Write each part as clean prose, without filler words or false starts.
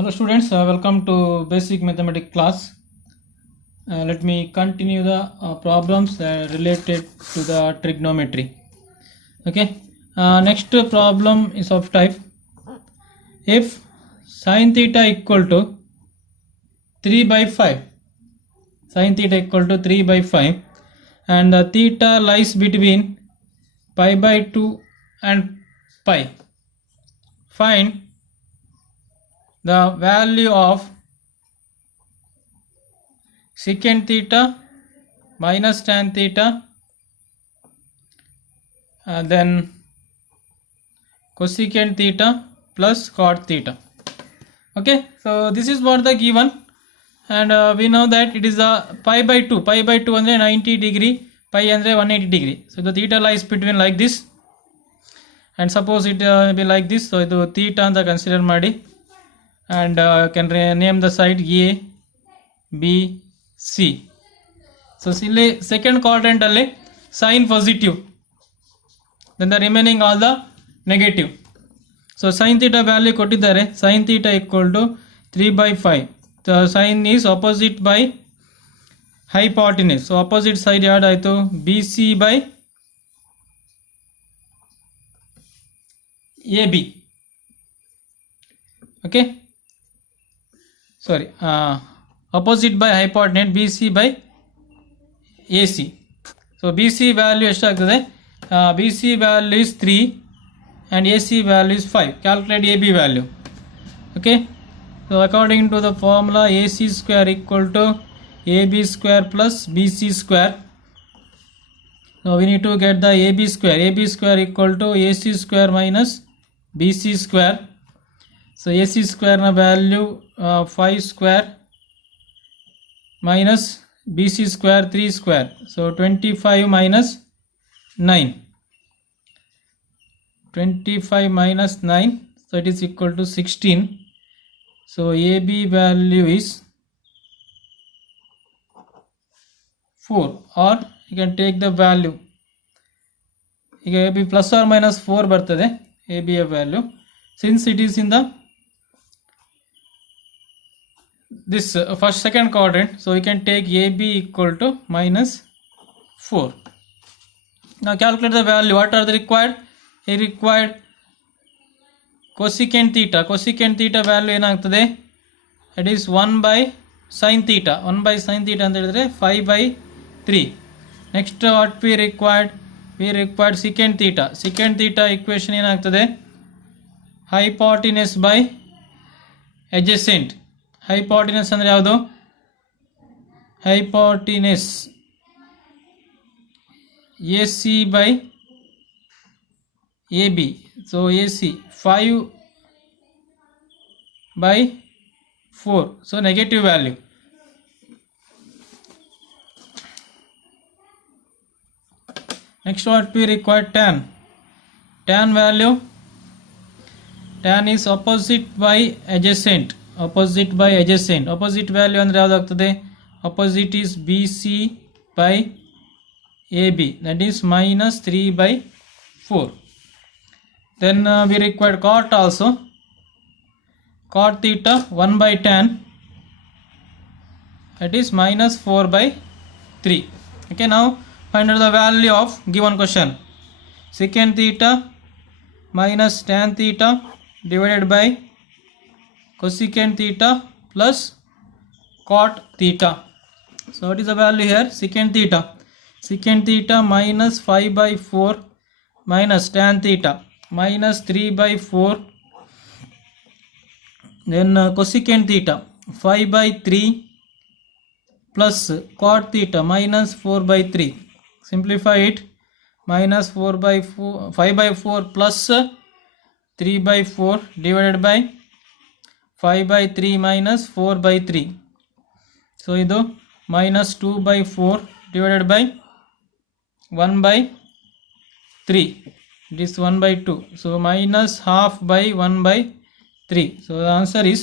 Hello students, welcome to basic mathematics class. Let me continue the problems related to the trigonometry. Okay, next problem is of type: if sin theta equal to 3 by 5, sin theta equal to 3 by 5, and the theta lies between pi by 2 and pi, find the value of secant theta minus tan theta, then cosecant theta plus cot theta. Okay, so this is what the given, and we know that it is a pi by 2 andre 90 degree, pi andre 180 degree. So the theta lies between like this, and suppose it be like this. So the theta anta consider ಮಾಡಿ, and can name the side A, B, C. So ಇಲ್ಲಿ second quadrant ಅಲ್ಲಿ sign positive, then the remaining all the negative. So sin theta value ಕೊಟ್ಟಿದ್ದಾರೆ, sin theta equal to 3 by 5. The sin is opposite by hypotenuse. So opposite side ಯಾವ್ದು ಆಯಿತು, BC by AB. Okay, sorry, opposite by hypotenuse BC by AC. So BC value ಎಷ್ಟಾಗ್ತದೆ, BC value is 3 and AC value is 5. Calculate AB value. Okay, so according to the formula, AC square equal to AB square plus BC square. Now we need to get the AB square. AB square equal to AC square minus BC square. So AC square na value 5 square minus BC square 3 square. So 25 minus 9. 25 minus 9. So it is equal to 16. So AB value is 4, or you can take the value. AB plus or minus 4 ಬರ್ತದೆ AB value, since it is in the this first second quadrant. So we can take AB equal to minus 4. Now calculate the value. What are the required? He required cosecant theta. Cosecant theta value ಏನಾಗ್ತದೆ, it is 1 by sin theta. 1 by sin theta ಅಂತ ಹೇಳಿದ್ರೆ 5 by 3. Next what we required secant theta. Secant theta equation ಏನಾಗ್ತದೆ, hypotenuse by adjacent. hypotenuse ಅಂದ್ರೆ ಯಾವುದು, hypotenuse AC by AB. So AC 5 by 4, so negative value. Next what we require, tan value. Tan is opposite by adjacent. Opposite by adjacent. Opposite value andre ಯಾವುದು ಆಗ್ತದೆ, opposite is BC by AB, that is minus 3 by 4. Then we require cot also. Cot theta 1 by tan, that is minus 4 by 3. Okay, now find out the value of given question. Secant theta minus tan theta divided by cosecant theta plus cot theta. So what is the value here? Secant theta minus 5 by 4 minus tan theta minus 3 by 4. Then cosecant theta 5 by 3 plus cot theta minus 4 by 3. Simplify it. Minus 4 by 4, 5 by 4 plus 3 by 4 divided by 5 by 3 minus 4 by 3. So idu minus 2 by 4 divided by 1 by 3. It is 1 by 2. So minus half by 1 by 3. So the answer is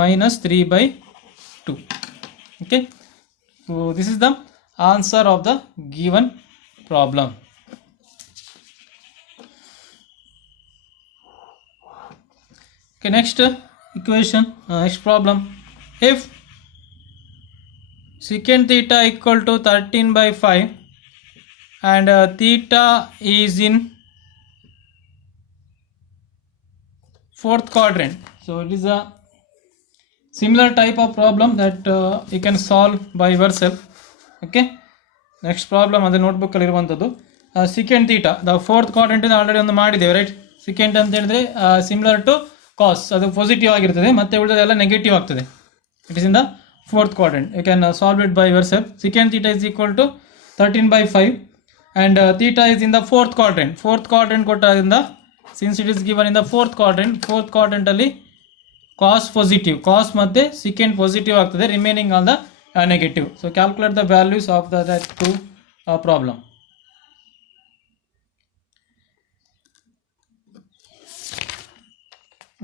minus 3 by 2. Okay. So this is the answer of the given problem. Okay, next equation. Next problem, if secant theta equal to 13/5 and theta is in fourth quadrant. So it is a similar type of problem that you can solve by yourself. Okay, next problem ಅದು notebook ಅಲ್ಲಿ ಇರುವಂತದ್ದು. secant theta the fourth quadrant ಇಂದ already ಒಂದು ಮಾಡಿದ್ದೇವೆ, right. secant ಅಂತ ಹೇಳಿದ್ರೆ similar to cos, ಅದು positive ಆಗಿರ್ತದೆ, ಮತ್ತೆ ಉಳಿದೆಲ್ಲ ನೆಗೆಟಿವ್ ಆಗ್ತದೆ. It is in the fourth quadrant. You can solve it by yourself. secant theta is equal to 13/5 and theta is in the fourth quadrant. fourth quadrant ಕೊಟ್ಟಾಗಿಂದ since it is given in the fourth quadrant ಅಲ್ಲಿ cos positive, cos ಮತ್ತೆ secant positive ಆಗ್ತದೆ, remaining all the negative. So calculate the values of that two problem.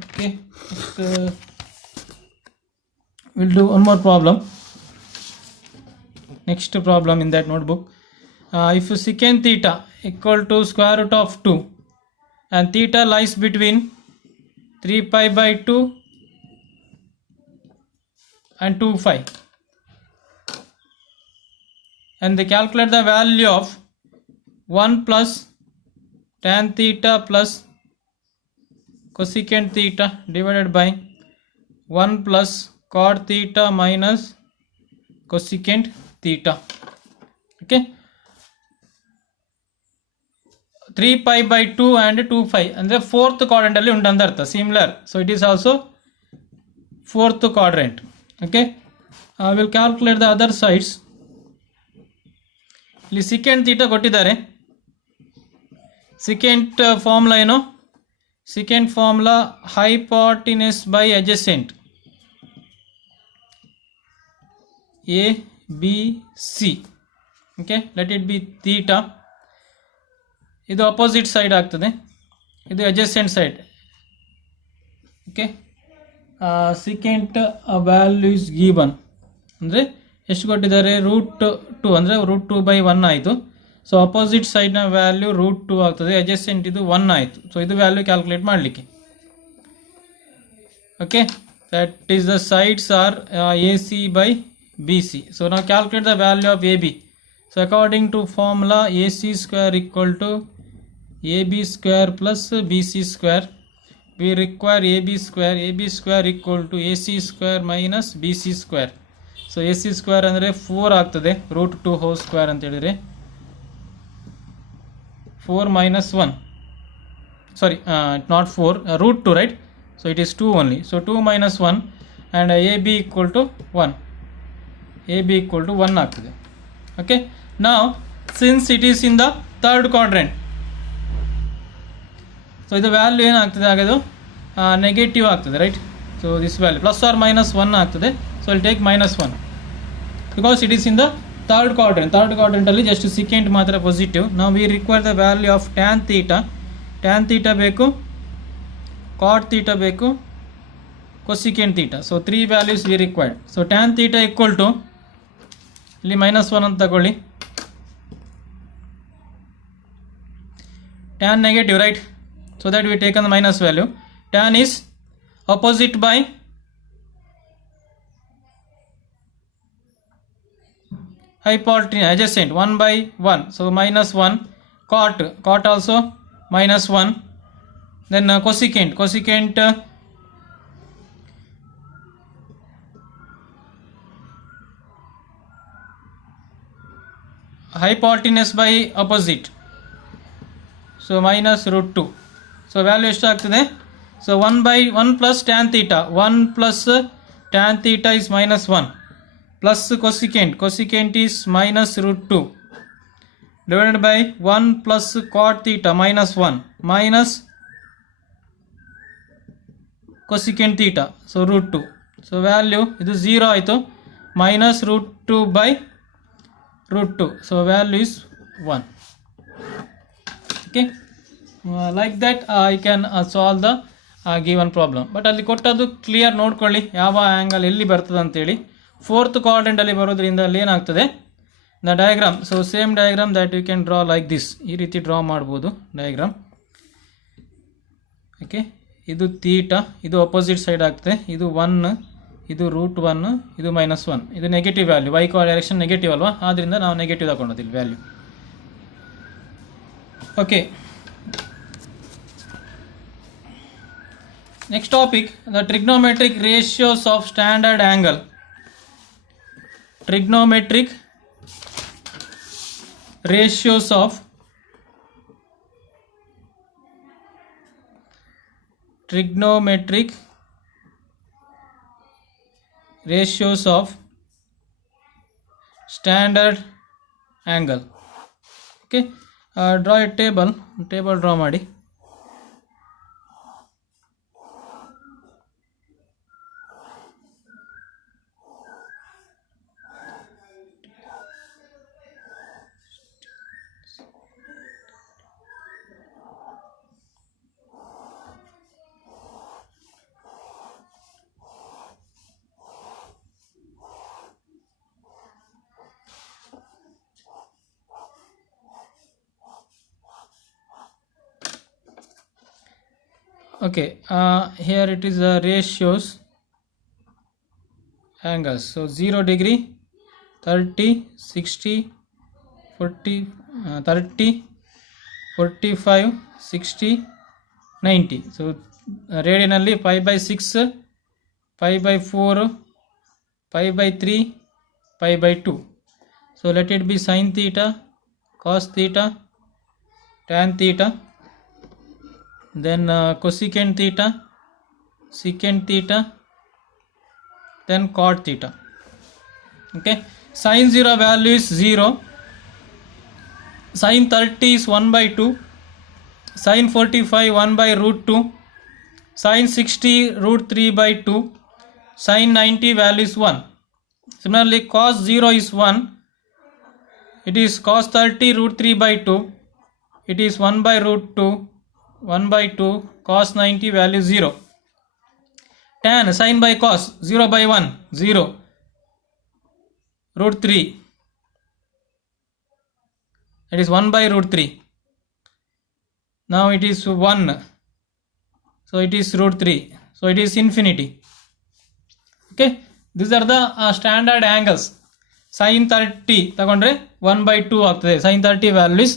Okay, we'll do one more problem. Next problem in that notebook, if secant theta equal to square root of 2 and theta lies between 3π/2 and 2π, and they calculate the value of 1 plus tan theta plus cosecant theta divided by 1 plus cot theta minus cosecant theta. Okay, 3π/2 and 2π ಅಂದ್ರೆ fourth quadrant ಅಲ್ಲಿ ಉಂಟು ಅಂತ ಅರ್ಥ, similar. So it is also fourth quadrant. Okay, I will calculate the other sides. ಇಲ್ಲಿ secant theta ಕೊಟ್ಟಿದ್ದಾರೆ. secant formula ಏನು? secant formula hypotenuse by adjacent a b c. Okay, let it be theta. ಇದು opposite side ಆಗ್ತದೆ, ಇದು adjacent side. Okay, secant value is given ಅಂದರೆ ಎಷ್ಟು ಕೊಟ್ಟಿದ್ದಾರೆ? √2 ಅಂದರೆ √2/1 ಆಯಿತು. ಸೊ ಅಪೋಸಿಟ್ ಸೈಡ್ನ ವ್ಯಾಲ್ಯೂ √2 ಆಗ್ತದೆ, adjacent ಇದು 1 ಆಯಿತು. ಸೊ ಇದು ವ್ಯಾಲ್ಯೂ ಕ್ಯಾಲ್ಕುಲೇಟ್ ಮಾಡಲಿಕ್ಕೆ. Okay, that is the sides are AC/BC. So ನಾವು calculate the value of AB. So according to formula AC² equal to AB² plus BC². we require AB² equal to AC² minus BC². So AC² ಅಂದರೆ 4 ಆಗ್ತದೆ, √2 whole square ಅಂತ ಹೇಳಿದರೆ 4 minus 1, sorry, not 4, √2, right? So it is 2 only. So 2 minus 1 and AB equal to 1. AB equal to 1 ಆಗ್ತದೆ. Okay, now since it is in the third quadrant, so ಇದು value ಏನಾಗ್ತದೆ? ಆಗೋದು negative ಆಗ್ತದೆ, right? So this value plus or minus 1 ಆಗ್ತದೆ. So ಇಲ್ಲಿ take -1 because it is in the third quadrant ಅಲ್ಲಿ just secant ಮಾತ್ರ positive. ನಾವು we require the value of tan theta ಬೇಕು, cot theta ಬೇಕು, cosecant theta. So 3 values we required. So tan theta equal to ಇಲ್ಲಿ -1 ಅಂತ ತಗೊಳ್ಳಿ, tan negative, right? So that we take on the minus value. Tan is opposite by hypotenuse, adjacent 1/1. So -1. Cot also -1. Then cosecant hypotenuse by opposite. So minus √2. So value ಎಷ್ಟು ಆಗ್ತದೆ? So 1/1 plus tan theta, 1 plus tan theta is -1 plus cosecant is minus √2 divided by 1 plus cot theta -1 minus cosecant theta, so √2. So value ಇದು 0 ಆಯಿತು, minus √2/√2. So value is 1. Okay, like that I can solve the given problem. But ಅಲ್ಲಿ ಕೊಟ್ಟದ್ದು clear ನೋಡ್ಕೊಳ್ಳಿ, ಯಾವ angle ಎಲ್ಲಿ ಬರ್ತದೆ ಅಂತೇಳಿ. Fourth quadrant ಅಲ್ಲಿ ಬರೋದ್ರಿಂದ ಅಲ್ಲಿ ಏನಾಗ್ತದೆ? The diagram, so same diagram that you can draw like this. ಈ ರೀತಿ ಡ್ರಾ ಮಾಡ್ಬೋದು ಡಯಾಗ್ರಾಮ್. ಓಕೆ, ಇದು ತೀಟಾ, ಇದು ಅಪೋಸಿಟ್ ಸೈಡ್ ಆಗ್ತದೆ, ಇದು 1, ಇದು √1, ಇದು -1, ಇದು negative value, y direction negative ಅಲ್ವಾ, ಆದ್ದರಿಂದ ನಾವು ನೆಗೆಟಿವ್ ತಗೊಂಡೋದಿಲ್ಲ value. Okay, next topic, the trigonometric ratios of standard angle. Trigonometric ratios of standard angle. Okay, draw a table draw ಮಾಡಿ. Okay, here it is ratios angles. So 0 degree, 30, 60, 40, 30, 45, 60, 90. So radianally 5/6, 5/4, 5/3, 5/2. So let it be sin theta, cos theta, tan theta, then cosecant theta, secant theta, then cot theta. Okay, sin 0 value is 0, sin 30 is 1/2, sin 45 1/√2, sin 60 √3/2, sin 90 value is 1. Similarly, cos 0 is 1, it is cos 30 √3/2, it is 1/√2, 1/2, cos 90 value 0. Tan, sin by cos, 0/1, 0, √3, it is 1/√3. Now it is 1, so it is √3, so it is infinity. Okay, these are the standard angles. Sin 30 ತಗೊಂಡ್ರೆ 1/2 ಆಗ್ತದೆ, sin 30 value is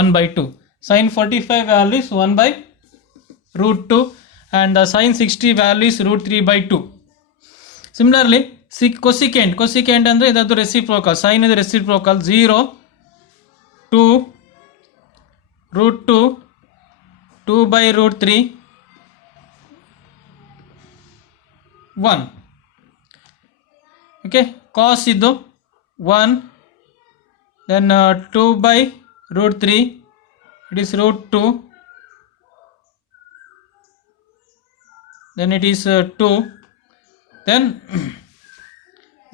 1/2, sin 45 value is 1/√2, and the sin 60 value is √3/2. Similarly, cosecant ಅಂದ್ರೆ ಇದದ್ದು reciprocal, sin is reciprocal, 0, 2, √2, 2/√3, 1. Okay, cos ಇದು 1, then 2/√3, it is √2, then it is 2, then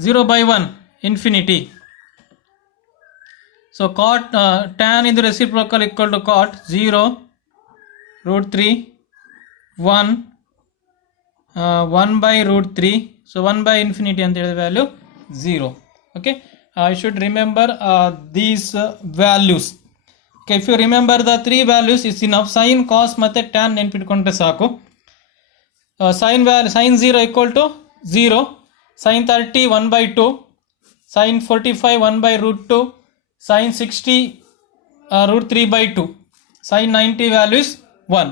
0/1, infinity. So cot, tan into reciprocal equal to cot, 0, √3, 1, 1/√3, so 1/infinity and the value 0. Okay, I should remember these values. Okay, if you remember the 3 values is enough. Sin, cos ಮತ್ತೆ tan ನೆನಪಿಟ್ಕೊಂಡ್ರೆ ಸಾಕು. sin 0 equal to 0, sin 30 1/2, sin 45 1/√2, sin 60 √3/2, sin 90 value is 1.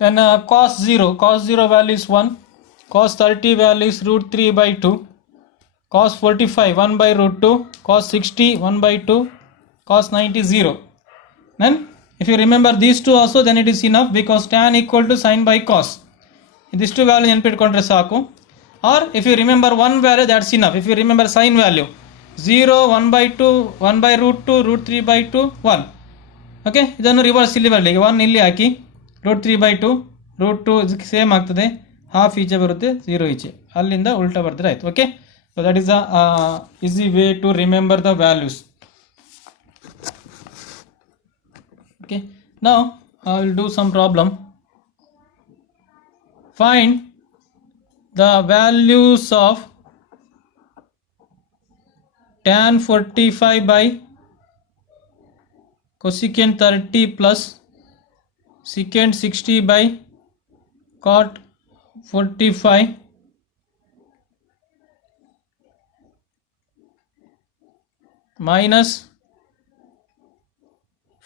Then cos 0 value is 1, cos 30 value is √3/2, cos 45 1/√2, cos 60 1/2, cos 90 0. Then if you remember these two also, then it is enough, because tan equal to sin by cos. These two value ನೆನಪಿಟ್ಕೊಂಡ್ರೆ ಸಾಕು. Or if you remember one value, that's enough. If you remember sin value 0, 1/2, 1/√2, √3/2, 1. Okay, ಇದನ್ನು reverse ಇಲ್ಲಿ ಬರಲಿ, 1 ಇಲ್ಲಿ ಹಾಕಿ, √3/2, √2 ಇದಕ್ಕೆ same ಆಗ್ತದೆ, half ಈಚೆ ಬರುತ್ತೆ, 0 ಈಚೆ, ಅಲ್ಲಿಂದ ಉಲ್ಟಾ ಬರ್ತಾರೆ ಆಯ್ತು. Okay, so that is the easy way to remember the values. Okay, now I will do some problem. Find the values of tan 45 by cosecant 30 plus secant 60 by cot 45 minus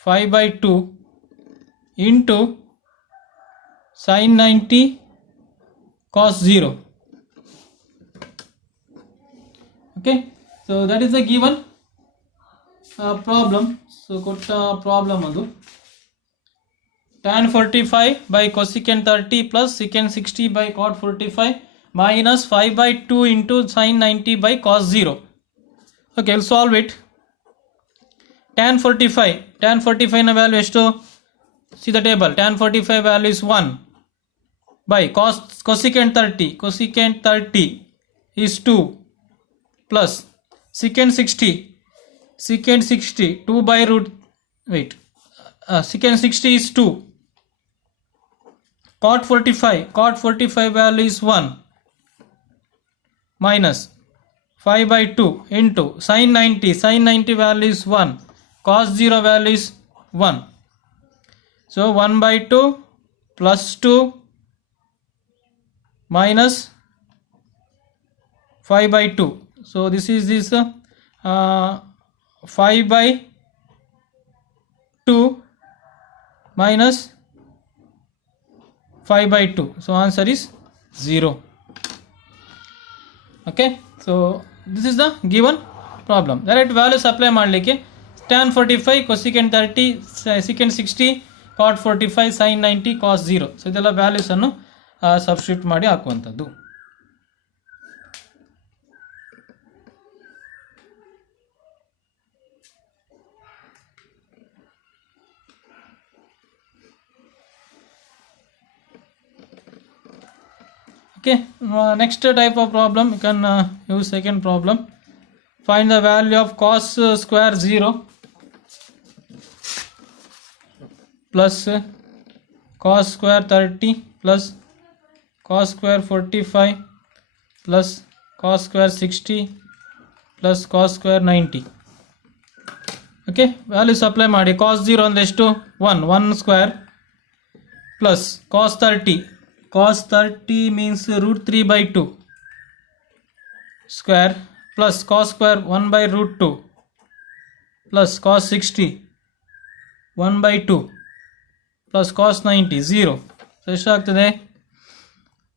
5 by 2 into sin 90 cos 0. Okay, so that is the given problem. So kotta problem adu tan 45 by cosecant 30 plus secant 60 by cot 45 minus 5 by 2 into sin 90 by cos 0. Okay, we'll solve it. Tan 45 na value estu? See the table. Tan 45 value is 1 by cosecant 30 is 2 plus secant 60 2 by root secant 60 is 2. Cot 45 value is 1 minus 5 by 2 into sin 90 value is 1, cos 0 value is 1. So 1 by 2 plus 2 minus 5 by 2. So this is 5 by 2 minus 5 by 2. So answer is 0. Okay, so this is the given problem. Direct values apply ಮಾಡಲಿಕ್ಕೆ tan 45 cosecant 30 secant 60 cot 45 sin 90 cos 0. So ಇದೆಲ್ಲ values ಅನ್ನು substitute ಮಾಡಿ ಹಾಕುವಂಥದ್ದು. Okay, next type of problem you can use second problem. Find the value of cos square 0 plus cos square 30 plus cos square 45 plus cos square 60 plus cos square 90. Okay, values apply ಮಾಡಿ. cos 0 ಅಂದ್ರೆ ಎಷ್ಟು? 1 square plus cos 30 means root 3 by 2 square plus cos square 1 by root 2 plus cos 60 1 by 2 plus cos 90 0. So ಎಷ್ಟಾಗ್ತದೆ?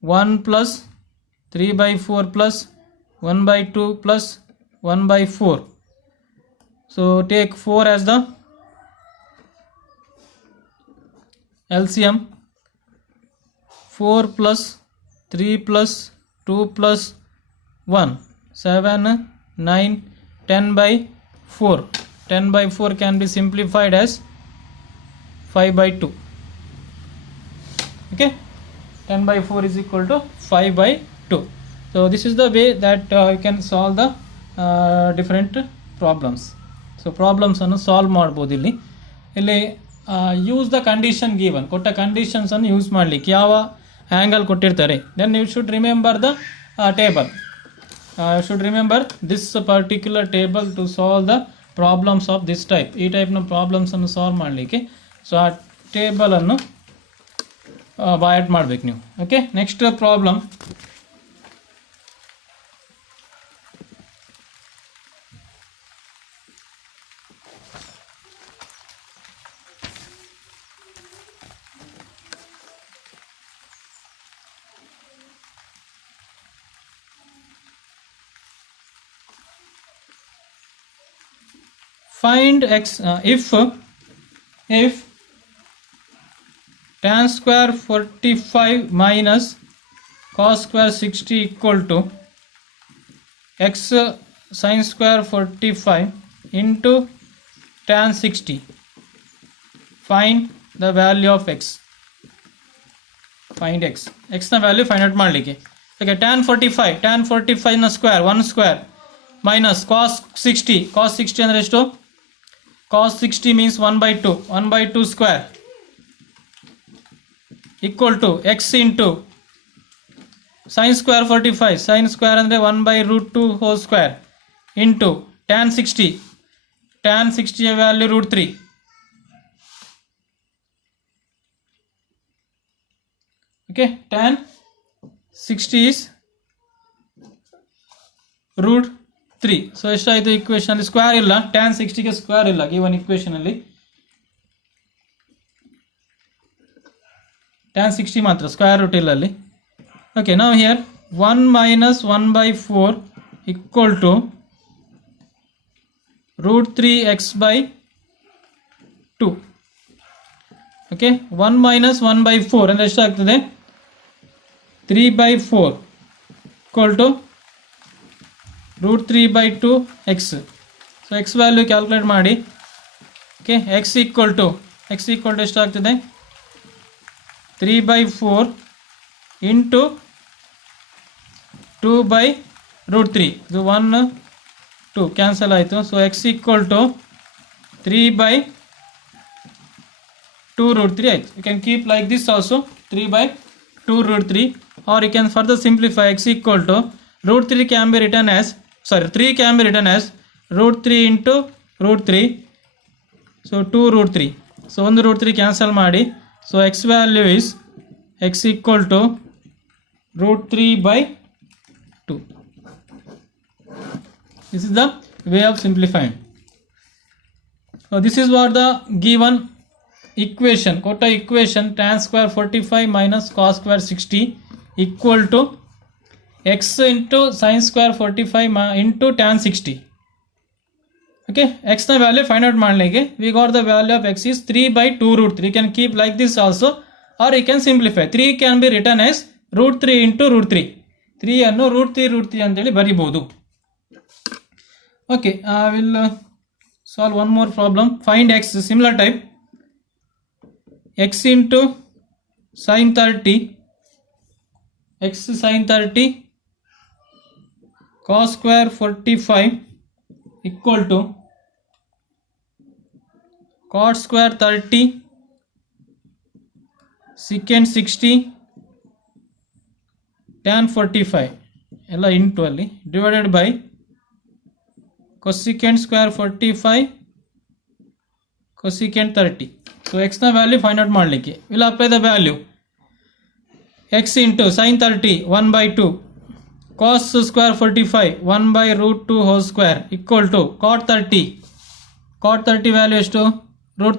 1 plus 3 by 4 plus 1 by 2 plus 1 by 4. So take 4 as the LCM. 4 plus 3 plus 2 plus 1 7 9 10 by 4. 10 by 4 can be simplified as 5 by 2. Okay, 10 by 4 is equal to 5 by 2. So this is the way that you can solve the different problems. So problems ಅನ್ನು solve ಮಾಡ್ಬೋದು. ಇಲ್ಲಿ use the condition given, ಕೊಟ್ಟ conditions ಅನ್ನು use ಮಾಡಲಿಕ್ಕೆ ಯಾವ angle ಕೊಟ್ಟಿರ್ತಾರೆ. Then you should remember the table. You should remember this particular table to solve the problems of this type. ಈ ಟೈಪ್ನ ಪ್ರಾಬ್ಲಮ್ಸನ್ನು ಸಾಲ್ವ್ ಮಾಡಲಿಕ್ಕೆ ಸೊ ಆ ಟೇಬಲನ್ನು ಬಾಯಟ್ ಮಾಡಬೇಕು ನೀವು. Okay, next problem. Find x if tan square 45 minus cos square 60 equal to x sin square 45 into tan 60. Find the value of x. Find x na value find out ಮಾಡಲಿಕ್ಕೆ. Okay, tan 45 ನ square 1 square minus cos 60 ಅಂದರೆ ಎಷ್ಟು? cos 60 means 1 by 2 square equal to x into sin square 45. sin square ಅಂದರೆ 1 by root 2 whole square into tan 60 value root 3. Okay, tan 60 is root 3. So ಎಷ್ಟಾಯಿತು equation ಅಲ್ಲಿ square ಇಲ್ಲ, tan 60 ಗೆ square ಇಲ್ಲ given equation ಅಲ್ಲಿ, tan 60 ಮಾತ್ರ, square root ಇಲ್ಲ ಅಲ್ಲಿ. Okay, now here 1 minus 1 by 4 equal to root 3x by 2. Okay, 1 minus 1 by 4 ಅಂದರೆ ಎಷ್ಟಾಗ್ತದೆ, 3 by 4 equal to root 3 by 2 x. So x value calculate ಮಾಡಿ. ಓಕೆ, x equal to ಎಷ್ಟಾಗ್ತದೆ, 3 by 4 into 2 by root 3. ಇದು 1 2 cancel ಆಯಿತು. So x equal to 3 by 2 root 3 ಆಯಿತು. You can keep like this also, 3 by 2 root 3, or you can further simplify. X equal to root 3 can be written as, 3 can be written as root 3 into root 3. So 2 root 3. So 1 root 3 cancel ಮಾಡಿ. So x value is x equal to root 3 by 2. This is the way of simplifying. So this is what the given equation, ಕೊಟ್ಟ equation tan square 45 minus cos square 60 equal to x into sin square 45 into tan 60. Okay, x na value find out ಮಾಡಲಿಕ್ಕೆ we got the value of x is 3 by 2 root 3. You can keep like this also, or you can simplify. 3 can be written as root 3 into root 3. 3 ಅನ್ನು root 3 ಅಂತೇಳಿ ಬರಿಬಹುದು. Okay, I will solve one more problem. Find x, similar type. X into sin 30, x sin 30 cos square 45 equal to cot square 30 secant 60 tan 45 ಎಲ್ಲ into ಅಲ್ಲಿ divided by cosecant square 45 cosecant 30. So x na value find out ಮಾಡಲಿಕ್ಕೆ will apply the value. X into sin 30 1 by 2 cos square 45 1 by root 2 whole square equal to cot 30 value ಎಷ್ಟು, root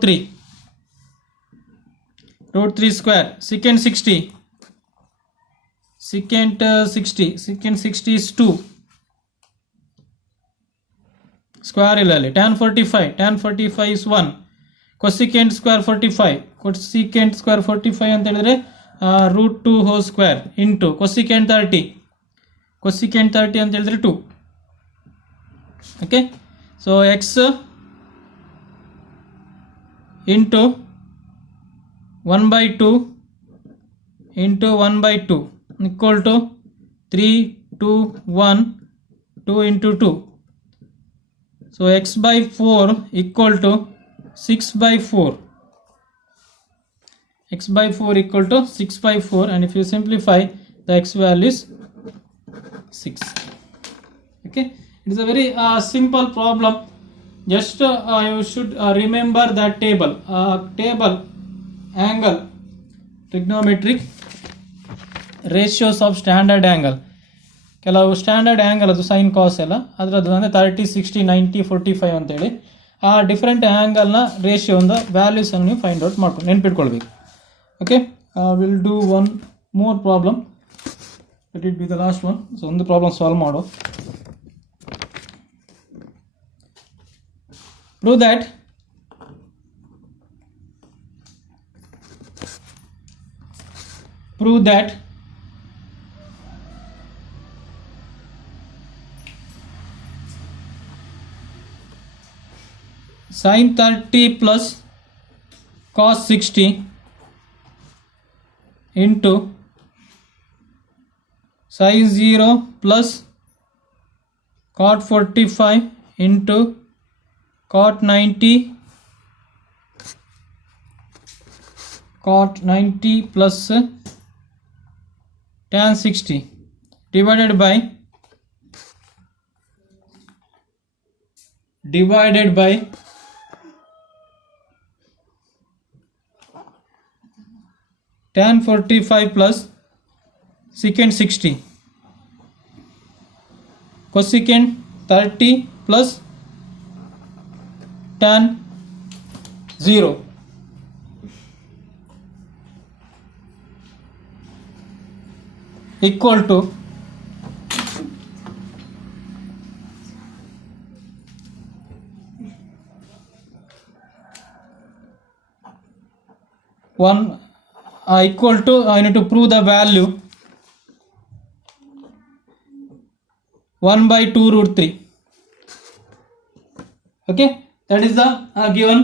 3 square secant 60 is 2 square ಇಲ್ಲ ಅಲ್ಲಿ, tan 45 is 1, cosecant square 45 ಅಂತ ಹೇಳಿದ್ರೆ root 2 whole square into cosecant 30 ಅಂತ ಹೇಳಿದ್ರೆ 2. Okay, so x into 1 by 2 into 1 by 2 equal to 3 2 1 2 into 2. So x by 4 equal to 6 by 4. X by 4 equal to 6 by 4, and if you simplify, the x value is 6. Okay, it is a very simple problem. Just you should remember that table angle, trigonometric ratios of standard angle. ಕೆಲವು standard angle ಅದು sign ಕಾಸ್ ಎಲ್ಲ ಅದರದ್ದು ಅಂದರೆ 30 60 90 45 ಅಂತೇಳಿ ಆ different ಆ್ಯಂಗಲ್ನ ರೇಷಿಯೋದ ವ್ಯಾಲ್ಯೂಸನ್ನು ನೀವು find out ಮಾಡ್ಕೊಂಡು ನೆನ್ಪಿಟ್ಕೊಳ್ಬೇಕು. Okay, will do one more problem, let it be the last one. So ಒಂದು ಪ್ರಾಬ್ಲಮ್ ಸಾಲ್ವ್ ಮಾಡೋ. prove that sin 30 plus cos 60 into sin 0 plus cot 45 into cot 90 plus tan 60 divided by tan 45 plus secant 60, cosecant 30 plus tan 0 equal to 1 equal to, I need to prove the value 1 by 2 root 3. Okay, that is the given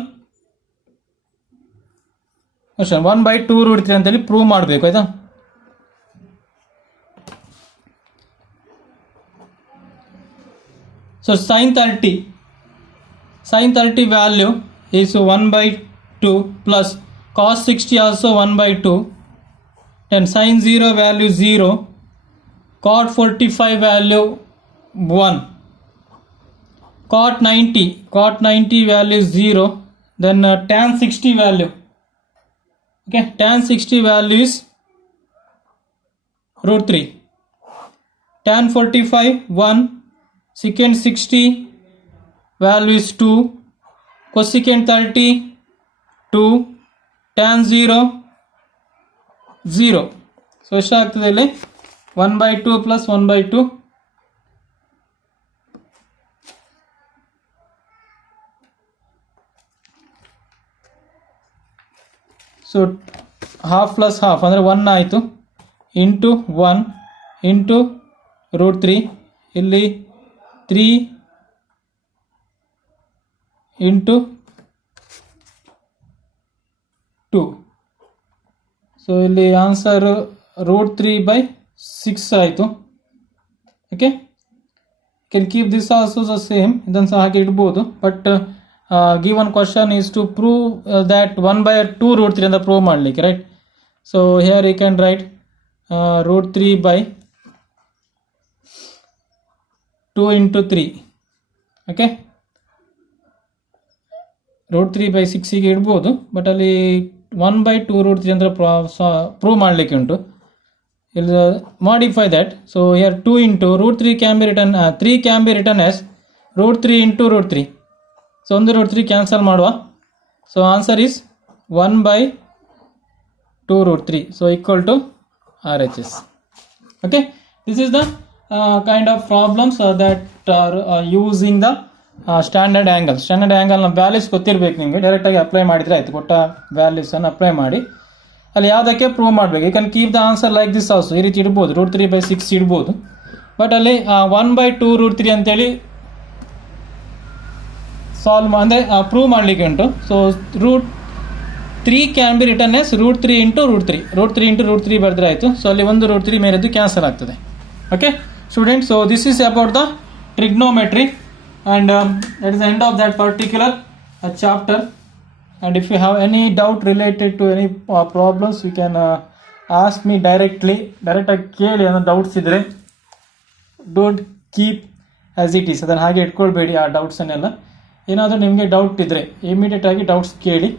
question. 1 by 2 root 3 ಅಂತೇಳಿ prove ಮಾಡಬೇಕು ಆಯ್ತಾ. So sin 30 value is 1 by 2 plus cos 60 also 1 by 2, then sin 0 value 0, cot 45 value 1, cot 90 value 0, then tan 60 value, okay, tan 60 value is root 3, tan 45 1, secant 60 value is 2, cosecant 30 2, tan 0 0. So ಎಷ್ಟಾಗ್ತದೆ ಇಲ್ಲಿ 1 by 2 plus 1 by 2, so half plus half ಅಂದರೆ 1 ಆಯಿತು, into 1 into root 3, ಇಲ್ಲಿ 3 into 2. ಸೊ ಇಲ್ಲಿ answer root 3 by 6 ಆಯಿತು. Okay, can keep this also the same, ಇದನ್ನು ಸಹ ಹಾಗೆ ಇಡ್ಬೋದು. But given question is to prove that 1 by 2 root 3 ಅಂತ ಪ್ರೂವ್ ಮಾಡಲಿಕ್ಕೆ, right. So here you can write root 3 by 2 into 3. Okay, root 3 by 6ಗೆ ಇಡ್ಬೋದು, but ಅಲ್ಲಿ 1 by 2 root 3 ಅಂತ ಪ್ರೂವ್ ಮಾಡಲಿಕ್ಕೆ ಉಂಟು. ಇಲ್ಲಿ modify that. So here 2 into root 3 can be written, 3 can be written as root 3 into root 3. So ಒಂದು root 3 cancel ಮಾಡುವ. So answer is 1 by 2 root 3. So equal to RHS. Okay, this is the kind of problems that are using the standard angle. Standard ಆ್ಯಂಗಲ್ನ values ಗೊತ್ತಿರಬೇಕು ನಿಮಗೆ, ಡೈರೆಕ್ಟಾಗಿ apply ಮಾಡಿದರೆ ಆಯಿತು. ಕೊಟ್ಟ ವ್ಯಾಲ್ಯೂಸನ್ನು apply ಮಾಡಿ ಅಲ್ಲಿ ಯಾವುದಕ್ಕೆ ಪ್ರೂವ್ ಮಾಡಬೇಕು. You can keep the answer like this also, ಈ ರೀತಿ ಇಡ್ಬೋದು, ರೂಟ್ 3 by 6 ಇಡ್ಬೋದು. ಬಟ್ ಅಲ್ಲಿ 1 by 2 root 3 ಅಂತೇಳಿ ಸಾಲ್ವ್ ಅಂದರೆ ಪ್ರೂವ್ ಮಾಡಲಿಕ್ಕೆ ಉಂಟು. So root 3 can be written as root 3 into root 3, root 3 into root 3 ಬರೆದ್ರೆ ಆಯಿತು. ಸೊ ಅಲ್ಲಿ ಒಂದು ರೂಟ್ 3 ಮೇಲೆದ್ದು ಕ್ಯಾನ್ಸಲ್ ಆಗ್ತದೆ. Okay student, so this is about the trigonometry. And that is the end of that particular chapter. And if you have any doubt related to any problems, you can ask me directly. Direct ಆಗಿ ಕೇಳಿ, ಅನ್ನೋ doubts ಇದ್ದರೆ. Don't keep as it is, ಅದನ್ನು ಹಾಗೆ ಇಟ್ಕೊಳ್ಬೇಡಿ ಆ ಡೌಟ್ಸನ್ನೆಲ್ಲ. ಏನಾದರೂ ನಿಮಗೆ doubt ಇದ್ದರೆ ಇಮಿಡಿಯೇಟ್ ಆಗಿ ಡೌಟ್ಸ್ ಕೇಳಿ.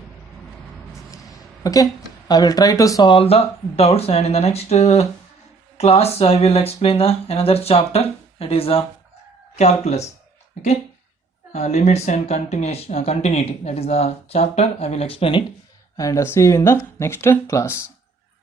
Okay, I will try to solve the doubts, and in the next class I will explain the another chapter, that is calculus. Okay, limits and continuity, that is the chapter. I will explain it, and see you in the next class.